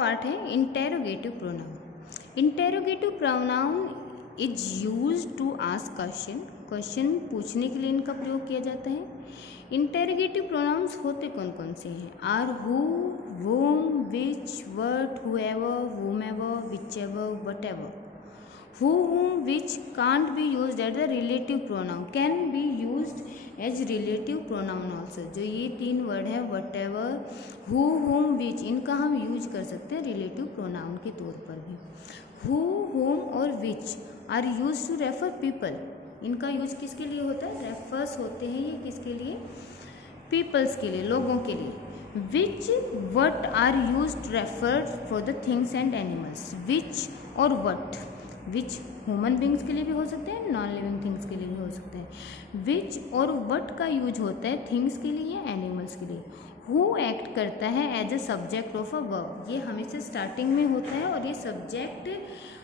Part है interrogative pronoun. Interrogative pronoun is use to ask question, question पूछने के लिए इनका प्रयोग किया जाता है। इंटेरोगेटिव प्रोनाउंस होते कौन कौन से हैं? Are, who, whom, which, what, whoever, whomever, whichever, whatever. Who, whom, which can't be used as a relative pronoun, can be used as relative pronoun also. जो ये तीन वर्ड है whatever, who, whom, which, इनका हम use कर सकते हैं relative pronoun के तौर पर भी। who, whom और which are use to refer people, इनका यूज किसके लिए होता है? रेफर्स होते हैं ये किसके लिए? पीपल्स के लिए, लोगों के लिए। Which, what are use to refer for the things and animals. Which और वट, विच ह्यूमन बींग्स के लिए भी हो सकते हैं, नॉन लिविंग थिंग्स के लिए भी हो सकते हैं। विच और वट का यूज होता है थिंग्स के लिए या एनिमल्स के लिए। हु एक्ट करता है as a subject of a verb, ये हमेशा स्टार्टिंग में होता है और ये सब्जेक्ट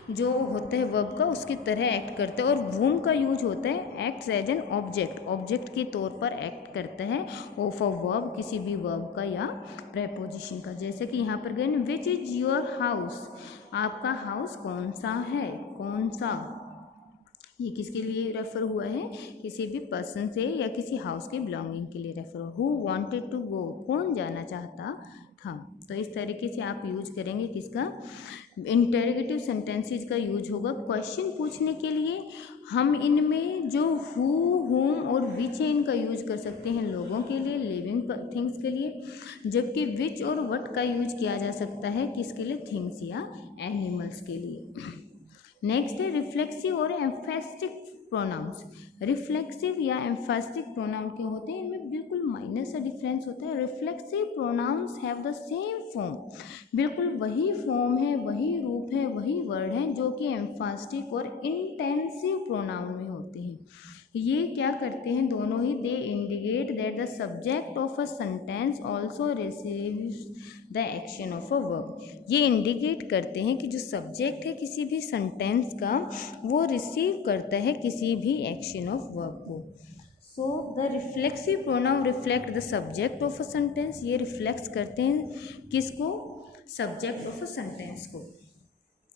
जो होता है वर्ब का उसकी तरह एक्ट करता है। और वूम का यूज होता है acts as an object, object के तौर पर एक्ट करता है ऑफ अ वर्ब, किसी भी वर्ब का या प्रेपोजिशन का। जैसे कि यहाँ पर गए, विच इज योर हाउस, आपका हाउस कौन सा है, कौन सा, ये किसके लिए रेफर हुआ है? किसी भी पर्सन से या किसी हाउस के बिलोंगिंग के लिए रेफर हुआ। हु वांटेड टू गो, कौन जाना चाहता था। तो इस तरीके से आप यूज करेंगे किसका? इंटेरोगेटिव सेंटेंसेस का यूज होगा क्वेश्चन पूछने के लिए। हम इनमें जो हु, हुम और विच है इनका यूज कर सकते हैं लोगों के लिए, लिविंग थिंग्स के लिए, जबकि विच और वट का यूज किया जा सकता है किसके लिए? थिंग्स या एनिमल्स के लिए। नेक्स्ट है रिफ्लेक्सिव और एम्फेस्टिक प्रोनाउंस। रिफ्लेक्सिव या एम्फेस्टिक प्रोनाउन क्या होते हैं? इनमें बिल्कुल माइनर सा डिफरेंस होता है। Reflexive pronouns have the same form, बिल्कुल वही फॉर्म है, वही रूप है, वही वर्ड है जो कि एम्फेस्टिक और इंटेंसिव प्रोनाउन में होते हैं। ये क्या करते हैं दोनों ही? They indicate that the subject of a sentence also receives the action of a verb. ये इंडिकेट करते हैं कि जो सब्जेक्ट है किसी भी सेंटेंस का वो रिसीव करता है किसी भी एक्शन ऑफ वर्ब को। So the reflexive pronoun reflect the subject of a sentence, ये रिफ्लेक्ट करते हैं किसको? सब्जेक्ट ऑफ अ सेंटेंस को।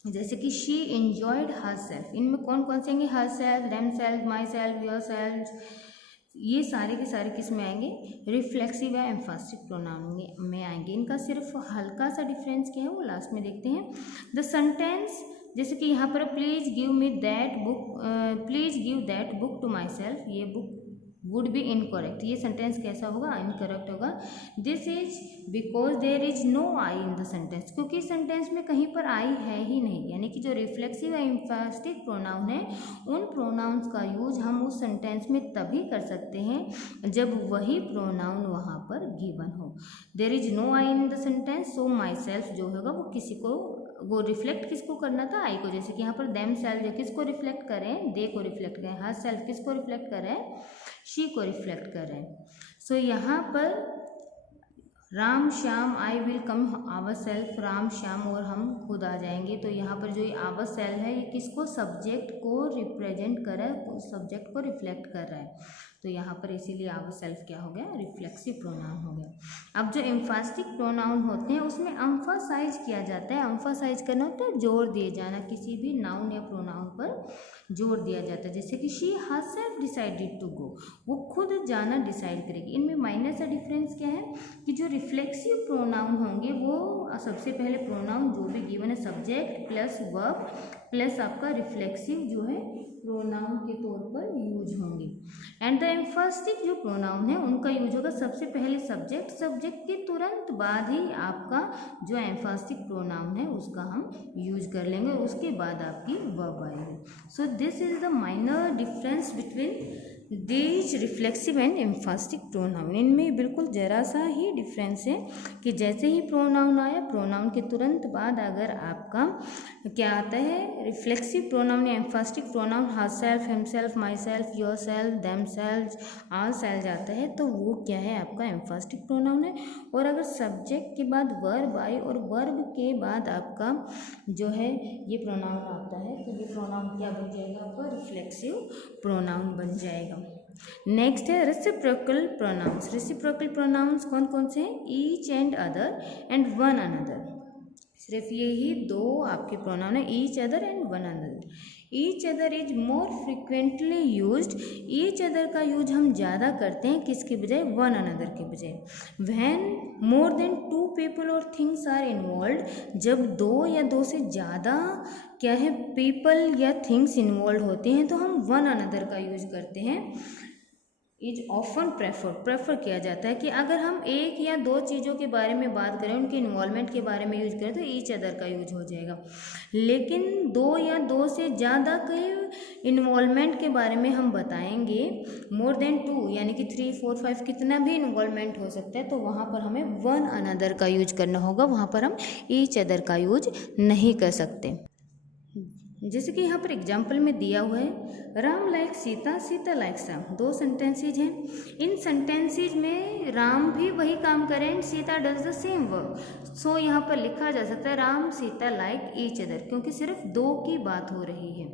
जैसे कि शी एंजॉयड हर सेल्फ, इनमें कौन कौन से आएंगे? Her self, them self, my self, your self, ये सारे के सारे किस में आएंगे? रिफ्लेक्सिव या एम्फेस्टिक प्रोनाउन में आएंगे। इनका सिर्फ हल्का सा डिफरेंस क्या है वो लास्ट में देखते हैं। द सेंटेंस, जैसे कि यहाँ पर please give me that book, please give that book to myself, ये बुक वुड बी इनकरेक्ट, ये सेंटेंस कैसा होगा? इनकरेक्ट होगा। This is because there is no I in the sentence, क्योंकि सेंटेंस में कहीं पर आई है ही नहीं। यानी कि जो रिफ्लेक्सिव या एम्फेस्टिक प्रोनाउन है उन प्रोनाउंस का यूज हम उस सेंटेंस में तभी कर सकते हैं जब वही प्रोनाउन वहाँ पर गिवन हो। There is no I in the sentence, so myself जो होगा वो किसी को, वो रिफ्लेक्ट किसको करना था? आई को। जैसे कि यहाँ पर देम सेल्फ किसको रिफ्लेक्ट करें? दे को रिफ्लेक्ट करें। हर सेल्फ किसको रिफ्लेक्ट करें? शी को रिफ्लेक्ट कर रहे हैं। सो यहाँ पर Ram Shyam, I will come ourself, Ram Shyam और हम खुद आ जाएंगे। तो यहाँ पर जो ये आवर सेल्फ है ये किसको? सब्जेक्ट को रिप्रेजेंट कर रहा है, सब्जेक्ट को रिफ्लेक्ट कर रहा है। तो यहाँ पर इसीलिए आवर सेल्फ क्या हो गया? रिफ्लेक्सिव प्रोनाउन हो गया। अब जो एम्फेस्टिक प्रोनाउन होते हैं उसमें एम्फसाइज किया जाता है। एम्फसाइज करना होता है जोर दिए जाना, किसी भी नाउन या प्रोनाउन पर जोर दिया जाता है। जैसे कि she herself decided to go, वो खुद जाना डिसाइड करेगी। इनमें माइनर सा डिफरेंस क्या है कि जो रिफ्लेक्सिव प्रोनाउन होंगे वो सबसे पहले प्रोनाउन जो भी गिवन है सब्जेक्ट प्लस वर्ब प्लस आपका रिफ्लेक्सिव जो है प्रोनाउन के तौर पर यूज होंगे। एंड द एम्फेस्टिक जो प्रोनाउन है उनका यूज होगा सबसे पहले सब्जेक्ट, सब्जेक्ट के तुरंत बाद ही आपका जो एम्फेस्टिक प्रोनाउन है उसका हम यूज कर लेंगे, उसके बाद आपकी वर्ब आएगी। So this is the minor difference between these reflexive and emphatic pronoun. इनमें बिल्कुल जरा सा ही डिफरेंस है कि जैसे ही प्रोनाउन आया प्रोनाउन के तुरंत बाद अगर आपका क्या आता है रिफ्लेक्सिव प्रोनाउन या emphatic pronoun herself, himself, myself, yourself, themself, ourself जाता है तो वो क्या है? आपका एम्फेस्टिक प्रोनाउन है। और अगर सब्जेक्ट के बाद वर्ब आए और वर्ब के बाद आपका जो है ये प्रोनाउन आता है तो ये प्रोनाउन क्या बन जाएगा? आपका रिफ्लेक्सिव प्रोनाउन बन जाएगा। नेक्स्ट है रेसिप्रोकल प्रोनाउंस। रेसिप्रोकल प्रोनाउंस कौन कौन से हैं? Each and other and one another. सिर्फ यही दो आपके प्रोनाउन है, each other and one another. Each other is more frequently used, each other का यूज हम ज़्यादा करते हैं किसके बजाय, वन अनदर के बजाय। When more than two people और थिंग्स आर इन्वॉल्व, जब दो या दो से ज़्यादा क्या है पीपल या थिंग्स इन्वॉल्व होते हैं तो हम वन अनदर का यूज करते हैं। इज ऑफन प्रेफर किया जाता है कि अगर हम एक या दो चीज़ों के बारे में बात करें, उनके इन्वॉल्वमेंट के बारे में यूज करें तो ईच अदर का यूज हो जाएगा। लेकिन दो या दो से ज़्यादा के इन्वॉल्वमेंट के बारे में हम बताएंगे, मोर देन टू यानी कि 3, 4, 5 कितना भी इन्वॉल्वमेंट हो सकता है, तो वहाँ पर हमें वन अनदर का यूज करना होगा, वहाँ पर हम ईच अदर का यूज नहीं कर सकते। जैसे कि यहाँ पर एग्जाम्पल में दिया हुआ है, राम लाइक सीता, सीता लाइक राम, दो सेंटेंसेज हैं। इन सेंटेंसेज में राम भी वही काम करें and Sita does the same work. So यहाँ पर लिखा जा सकता है Ram Sita like each other, क्योंकि सिर्फ दो की बात हो रही है।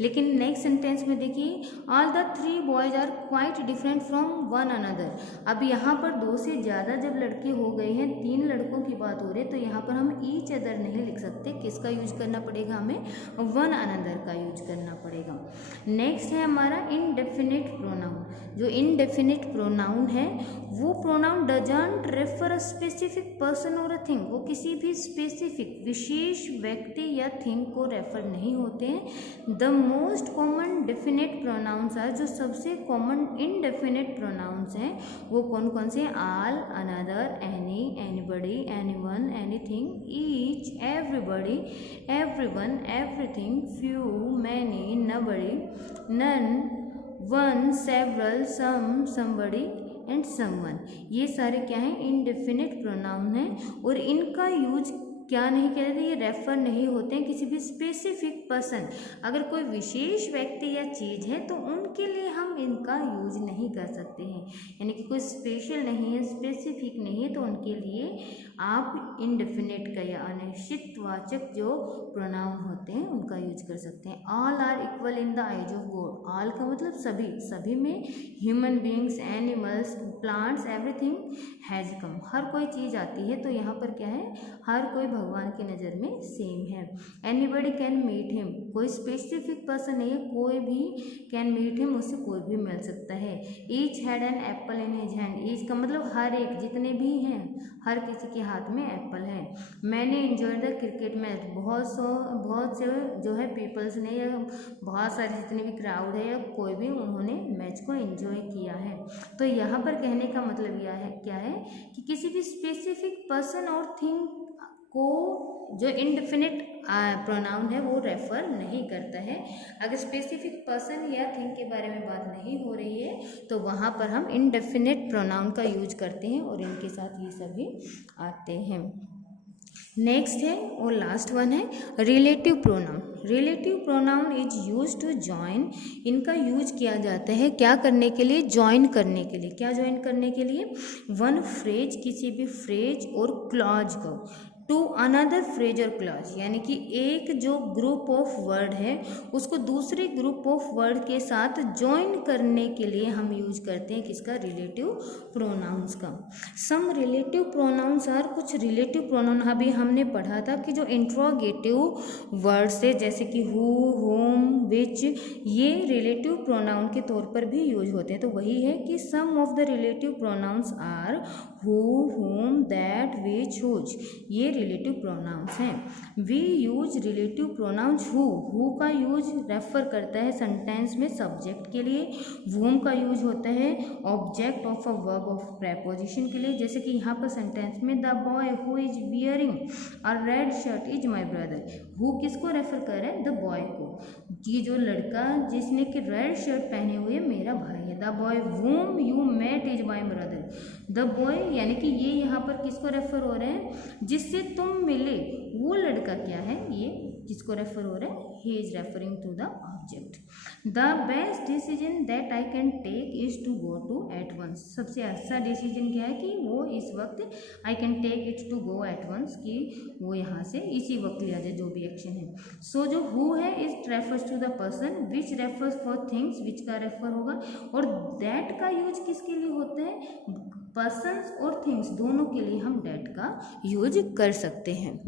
लेकिन नेक्स्ट सेंटेंस में देखिए, all the 3 boys are quite different from one another. अब यहाँ पर दो से ज़्यादा जब लड़के हो गए हैं, 3 लड़कों की बात हो रही है, तो यहाँ पर हम ईच अदर नहीं लिख सकते। किसका यूज करना पड़ेगा, हमें वन अनदर का यूज करना पड़ेगा। नेक्स्ट है हमारा इनडेफिनिट प्रोनाउन। जो इनडेफिनिट प्रोनाउन है वो pronoun doesn't refer a specific person और अ थिंग, वो किसी भी स्पेसिफिक विशेष व्यक्ति या थिंग को रेफर नहीं होते हैं। The most common definite pronouns are, जो सबसे कॉमन इनडेफिनिट प्रोनाउंस हैं वो कौन कौन से, all, another, any, anybody, anyone, anything, each, everybody, everyone, everything, few, many, nobody, none, one, several, some, somebody and someone. ये सारे क्या हैं, इनडेफिनिट प्रोनाउन हैं और इनका यूज क्या नहीं किया जाता, ये रेफर नहीं होते हैं किसी भी स्पेसिफिक पर्सन। अगर कोई विशेष व्यक्ति या चीज़ है तो उनके लिए हम इनका यूज नहीं कर सकते हैं, यानी कि कोई स्पेशल नहीं है, स्पेसिफिक नहीं है, तो उनके लिए आप इनडेफिनिट का या अनिश्चितवाचक जो प्रोनाउन होते हैं उनका यूज कर सकते हैं। All are equal in the eyes of God, all का मतलब सभी, सभी में human beings, animals, plants, everything has come, हर कोई चीज़ आती है, तो यहाँ पर क्या है, हर कोई भगवान की नज़र में सेम है। एनीबडी कैन मीट हिम, कोई स्पेसिफिक पर्सन नहीं है, कोई भी कैन मीट हिम, उससे कोई भी मिल सकता है। Each had an apple in his hand, each का मतलब हर एक, जितने भी हैं हर किसी के हाथ में एप्पल है। मैंने एंजॉय द क्रिकेट मैच, बहुत से जो है पीपल्स ने या बहुत सारे जितने भी क्राउड है या कोई भी, उन्होंने मैच को एंजॉय किया है। तो यहाँ पर कहने का मतलब यह है क्या है कि किसी भी स्पेसिफिक पर्सन और थिंग को जो इनडेफिनिट प्रोनाउन है वो रेफर नहीं करता है। अगर स्पेसिफिक पर्सन या थिंग के बारे में बात नहीं हो रही है तो वहाँ पर हम इनडेफिनिट प्रोनाउन का यूज करते हैं और इनके साथ ये सभी आते हैं। नेक्स्ट है और लास्ट वन है relative pronoun. Relative pronoun is use to join, इनका यूज किया जाता है क्या करने के लिए, जॉइन करने के लिए। क्या जॉइन करने के लिए, वन फ्रेज, किसी भी फ्रेज और क्लॉज को टू अनदर फ्रेज और क्लॉज, यानी कि एक जो ग्रुप ऑफ वर्ड है उसको दूसरे ग्रुप ऑफ वर्ड के साथ ज्वाइन करने के लिए हम यूज करते हैं किसका, रिलेटिव प्रोनाउंस का। सम रिलेटिव प्रोनाउंस आर, कुछ रिलेटिव प्रोनाउन अभी हमने पढ़ा था कि जो इंट्रोगेटिव वर्ड्स है जैसे कि हु, होम, विच, ये रिलेटिव प्रोनाउन के तौर पर भी यूज होते हैं। तो वही है कि some of the relative pronouns are who, whom, that, which, whose, ये रिलेटिव प्रोनाउंस हैं। We use relative pronouns who का यूज रेफर करता है सेंटेंस में सब्जेक्ट के लिए, वोम का यूज होता है object of a verb of preposition के लिए, जैसे कि यहाँ पर सेंटेंस में the boy who is wearing a red shirt is my brother. Who किसको रेफर कर रहे हैं, द बॉय को, ये जो लड़का जिसने कि रेड शर्ट पहने हुए मेरा भाई है। The boy whom you met is my brother, the boy यानी कि ये यहाँ पर किसको रेफर हो रहे हैं, जिससे तुम मिले, वो लड़का क्या है, ये किसको रेफर हो रहा है, he is referring to the object. The best decision that I can take is to go to at once, सबसे अच्छा डिसीजन क्या है कि वो इस वक्त, I can take it to go at once, कि वो यहाँ से इसी वक्त लिया जाए जो भी एक्शन है। सो जो हु है is refers to the person, which refers for things, which का रेफर होगा, और दैट का यूज किसके लिए होता है, पर्सन्स और थिंग्स दोनों के लिए हम दैट का यूज कर सकते हैं।